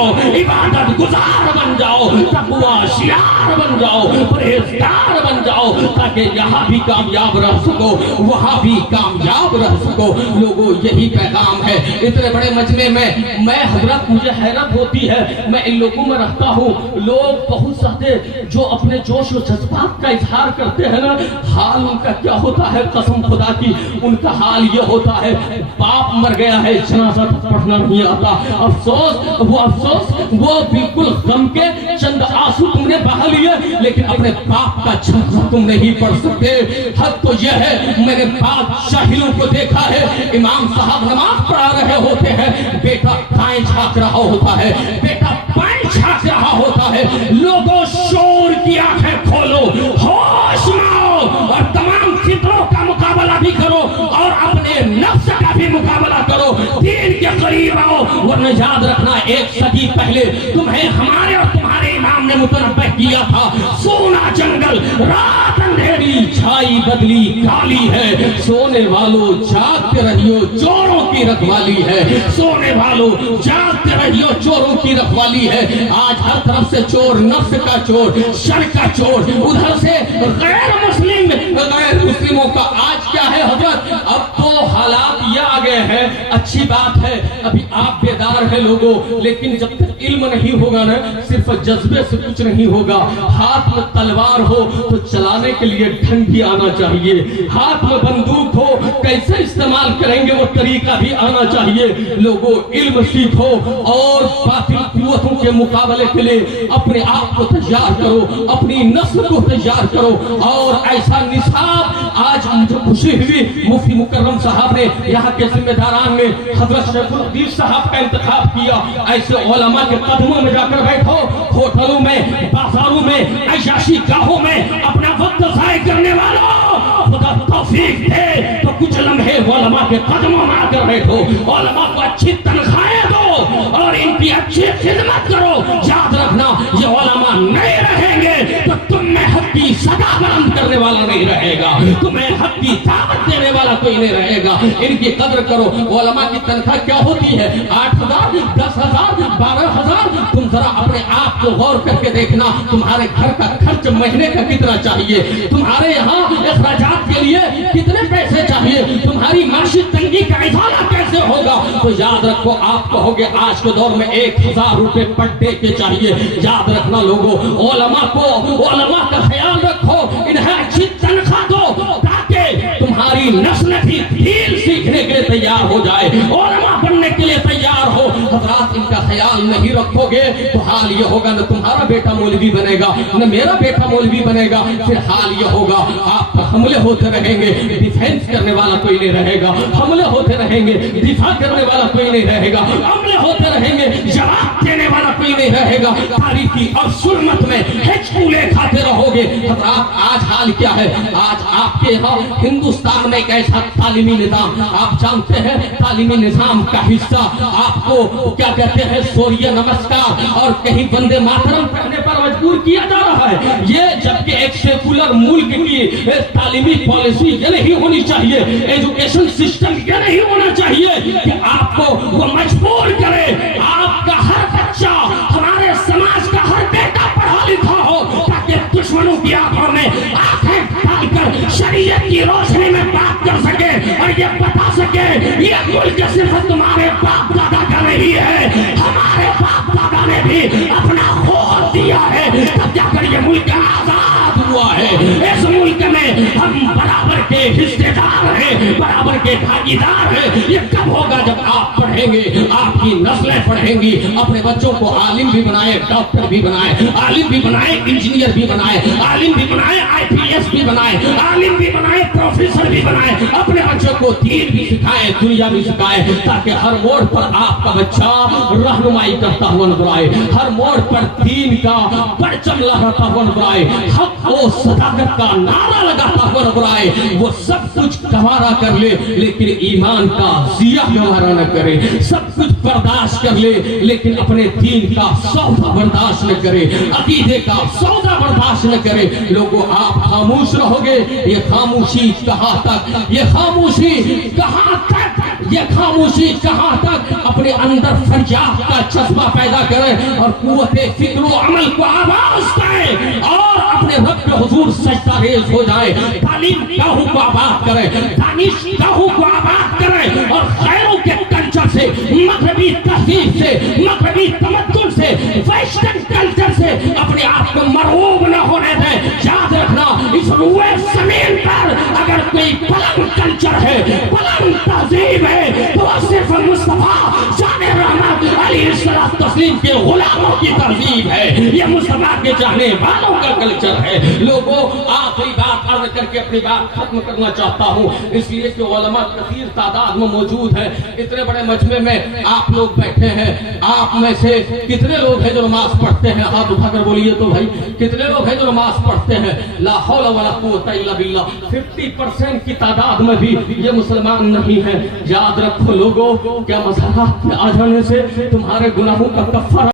जाओ, इबादत गुजार बन जाओ, तकवा शियार बन जाओ, परहेजगार बन जाओ, ताकि यहाँ भी कामयाब रह सको, वहाँ भी कामयाब रह सको। लोगों, यही पैगाम है। इतने बड़े मजमे में मैं हजरत, मुझे हैरत होती है, मैं इन लोगों में रहता हूँ, लोग बहुत सारे जो अपने जोश और जज्बात का इजहार करते हैं ना, हाल उनका क्या होता है, कसम खुदा की, उनका हाल ये होता है, बाप मर गया है, जनाजा पढ़ना नहीं आता, अफसोस वो बिल्कुल गम के चंद आंसू तुमने बहा लिए, लेकिन अपने बाप का जनाजा तुम नहीं पढ़ सकते। हद तो यह है, मैंने बादशाहियों को देखा है, इमाम साहब नमाज पढ़ा रहे होते हैं, बेटा दाएं झांक रहा होता है, बेटा बाएं झांक रहा होता है। लोगों, शोर की आंखें खोलो, होश में आओ और तमाम फितरों का मुकाबला भी करो और अपने नफ्स का भी मुकाबला करो, दीन के करीब आओ। वरना याद रखना, एक सदी पहले तुम्हें हमारे और तुम्हारे इमाम ने मुतनब्बह किया था, सोना जंगल, रात अंधेरी, छाई बदली काली है, सोने वालों जागते रहियो, चोरों की रखवाली है, सोने वालों जागते रहियो, चोरों की रखवाली है। आज हर तरफ से चोर, नफ्स का चोर, शर का चोर, उधर से गैर मुस्लिमों का। आज क्या है हजरत, अब तो हालात ये आ गए हैं, अच्छी बात है, अभी आप बेदार है लोगों, लेकिन जब तक इल्म नहीं होगा ना, सिर्फ जज्बे से कुछ नहीं होगा। हाथ में तलवार हो तो चलाने के लिए ढंग भी आना चाहिए, हाथ में बंदूक हो कैसे इस्तेमाल करेंगे वो तरीका भी आना चाहिए। लोगों, इल्म सीखो और बातिल कुव्वतों के मुकाबले के लिए अपने आप को तैयार करो, अपनी नस्ल को तैयार करो। और ऐसा निसाब, आज मुझे खुशी हुई, मुफ्ती मुकर्रम साहब ने यहाँ के जिम्मेदारान ने हजरत शेखुल हदीस साहब का इंतखाब किया। ऐसे उलमा के कदमों में जाकर बैठो, होटलों में, बाजारों में, ऐशाशी गाहों में अपना वक्त ज़ाय करने वालों, खुदा तौफीक दे तो कुछ लम्हे उलमा के कदमों में आकर बैठो, उलमा को अच्छी तनख्वाहें दो और इनकी अच्छी खिदमत करो। याद रखना, ये उलमा नहीं रहेंगे तो तुम में हक की सदा बुलंद करने वाला नहीं रहेगा, तुम्हें हक की दावत देने वाला कोई नहीं रहेगा। इनकी कदर करो। उलमा की तनख्वाह क्या होती है? 8,000, 10,000, 12,000। तुम जरा अपने आप को गौर करके देखना, तुम्हारे घर का खर्च महीने का कितना चाहिए, तुम्हारे यहाँ अखराजात के लिए कितने पैसे चाहिए, तुम्हारी माशी तंगी का इजाला कैसे होगा। तो याद रखो, आप कहोगे आज के दौर में 1,000 रुपए पर डे के चाहिए। याद रखना लोगों, उलमा का ख्याल रखो, इन्हें अच्छी तनख्वाह दो ताकि तुम्हारी नस्ल भी दीन सीखने के लिए तैयार हो जाए, उलमा बनने के लिए तैयार हो। हजरात, इनका ख्याल नहीं रखोगे तो हाल ये होगा, न तुम्हारा बेटा मौलवी बनेगा, न मेरा बेटा मौलवी बनेगा। फिर हाल ये होगा, आप पर हमले होते रहेंगे, डिफेंस करने वाला कोई नहीं रहेगा, हमले होते रहेंगे, दिफा करने वाला कोई नहीं रहेगा, हमले होते रहेंगे, जवाब देने वाला कोई नहीं रहेगा। तारीखी और सुन्नत में हिचकुले खाते रहोगे। हजरात, आज हाल क्या है? आज आपके यहाँ हिंदुस्तान में एक ऐसा तालीमी निजाम, आप जानते हैं तालीमी निजाम का हिस्सा आपको क्या कहते हैं, सूर्य नमस्कार और कहीं वंदे मातरम पढ़ने पर मजबूर किया जा रहा है। ये जबकि एक सेकुलर मुल्क की तालीमी पॉलिसी ये नहीं होनी चाहिए, एजुकेशन सिस्टम ये नहीं होना चाहिए कि आपको वो मजबूर करे। आपका हर बच्चा, हमारे समाज का हर बेटा पढ़ा लिखा हो ताकि दुश्मनों की आंखों में आंखें डालकर शरीयत की रोशनी में बात कर सके और ये बता सके ये मुल्क सिर्फ तुम्हारे बाप दादा का नहीं है, हमारे बाप दादा ने भी अपना खून दिया है, तब जाकर ये मुल्क आजाद हुआ है। इस मुल्क में हम बराबर के हिस्सेदार हैं, बराबर के भागीदार हैं। ये कब होगा? जब आप पढ़ेंगे, आपकी नस्लें पढ़ेंगी। अपने बच्चों को आलिम भी बनाए, डॉक्टर भी बनाए, आलिम भी बनाए, इंजीनियर भी बनाए, आलिम भी बनाए, IPS भी बनाए, आलिम भी बनाए, प्रोफेसर भी बनाए। अपने बच्चों को दीन भी सिखाए, दुनिया भी सिखाए, ताकि हर मोड़ पर आपका बच्चा रहनुमाई करता हुआ नजर आए, हर मोड़ पर दीन का परचम लहराता हुआ नजर आए। हक वो सदाकत का नारा लगाता हुआ नजर आए, वो सब कुछ गवारा कर ले लेकिन ईमान का जिया गवारा न करे, सब कुछ बर्दाश्त कर ले लेकिन अपने दीन का सौदा बर्दाश्त न करे, अकीदे का सौदा बर्दाश्त न करे। लोगों आप खामोश रहोगे, ये खामोशी कहां तक, ये खामोशी कहां तक, ये खामोशी कहां तक अपने अंदर फरियाद का जज्बा पैदा करे और कुव्वते फिक्र व अमल को आवाज दे और अपने रब के हुजूर सजदा रेज हो जाए। तालीम गाहों को आबाद करे, दानिश गाहों को आबाद करे और खैरों के कल्चर से, मगरबी तहजीब से, मगरबी तमद्दुन से, वेस्टर्न कल्चर से अपने आप को मरऊब न होने दे। याद रखना, इस रुए जमीन पर अगर कोई पलंग कल्चर है, पलंग तहजीब है, तो वो सिर्फ मुस्तफा जाने रहमत अलैहिस्सलाम तस्लीम के गुलामों की तहजीब है, ये मुस्तफा के चाहने वालों का कल्चर है। लोगों आखिरी बात अर्ज करके अपनी बात खत्म करना चाहता हूँ, इसलिए कि उलमा कसीर तादाद में मौजूद है। इतने बड़े मजमे में आप लोग बैठे हैं, आप में से कितने लोग हैं जो नमाज पढ़ते हैं? हाथ उठाकर बोलिए तो भाई, कितने लोग हैं जो नमाज पढ़ते हैं? ला हौला वला कुव्वता इल्ला बिल्लाह। 50% की तादाद में भी ये मुसलमान नहीं है। याद रखो लोगों, क्या मज़ाक आ जाने से तुम्हारे गुनाहों का कफ़ारा